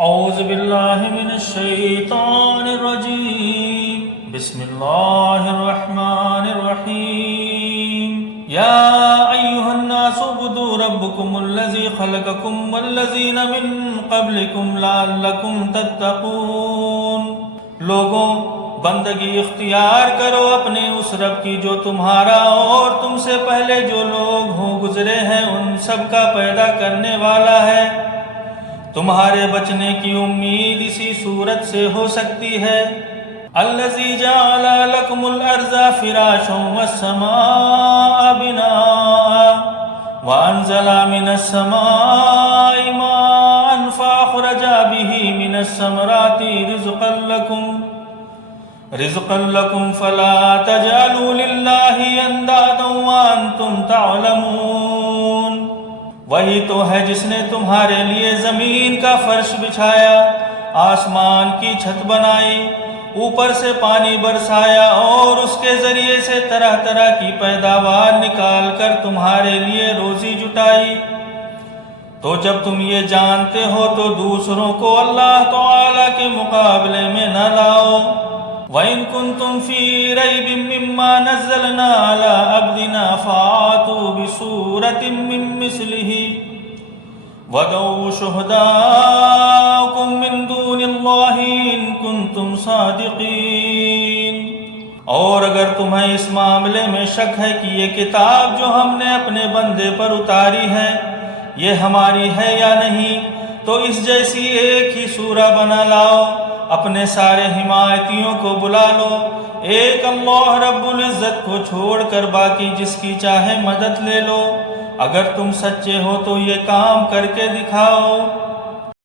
اعوذ باللہ من الشیطان الرجیم بسم اللہ الرحمن الرحیم یا ایہا الناس اعبدوا ربکم الذی خلقکم والذین من قبلکم لعلکم تتقون۔ لوگوں، بندگی اختیار کرو اپنے اس رب کی جو تمہارا اور تم سے پہلے جو لوگ ہوں گزرے ہیں ان سب کا پیدا کرنے والا ہے۔ تمہارے بچنے کی امید اسی صورت سے ہو سکتی ہے۔ الذی جعل لکم الارض فراشا والسماء بناء وانزل من السماء ماء فاخرج به من الثمرات رزقا لکم فلا تجعلوا للہ اندادا وانتم تعلمون۔ وہی تو ہے جس نے تمہارے لیے زمین کا فرش بچھایا، آسمان کی چھت بنائی، اوپر سے پانی برسایا اور اس کے ذریعے سے طرح طرح کی پیداوار نکال کر تمہارے لیے روزی جٹائی۔ تو جب تم یہ جانتے ہو تو دوسروں کو اللہ تعالی کے مقابلے میں نہ لاؤ۔ وَإِن كُنتُمْ فِي رَيْبٍ مِّمَّا نَزَّلْنَا عَلَىٰ عَبْدِنَا فَأْتُوا بِسُورَةٍ مِّن مِّثْلِهِ وَادْعُوا شُهَدَاءَكُم مِّن دُونِ اللَّهِ إِن كُنتُمْ صَادِقِينَ۔ اور اگر تمہیں اس معاملے میں شک ہے کہ یہ کتاب جو ہم نے اپنے بندے پر اتاری ہے یہ ہماری ہے یا نہیں، تو اس جیسی ایک ہی سورہ بنا لاؤ، اپنے سارے حمایتیوں کو بلا لو، ایک اللہ رب العزت کو چھوڑ کر باقی جس کی چاہے مدد لے لو۔ اگر تم سچے ہو تو یہ کام کر کے دکھاؤ۔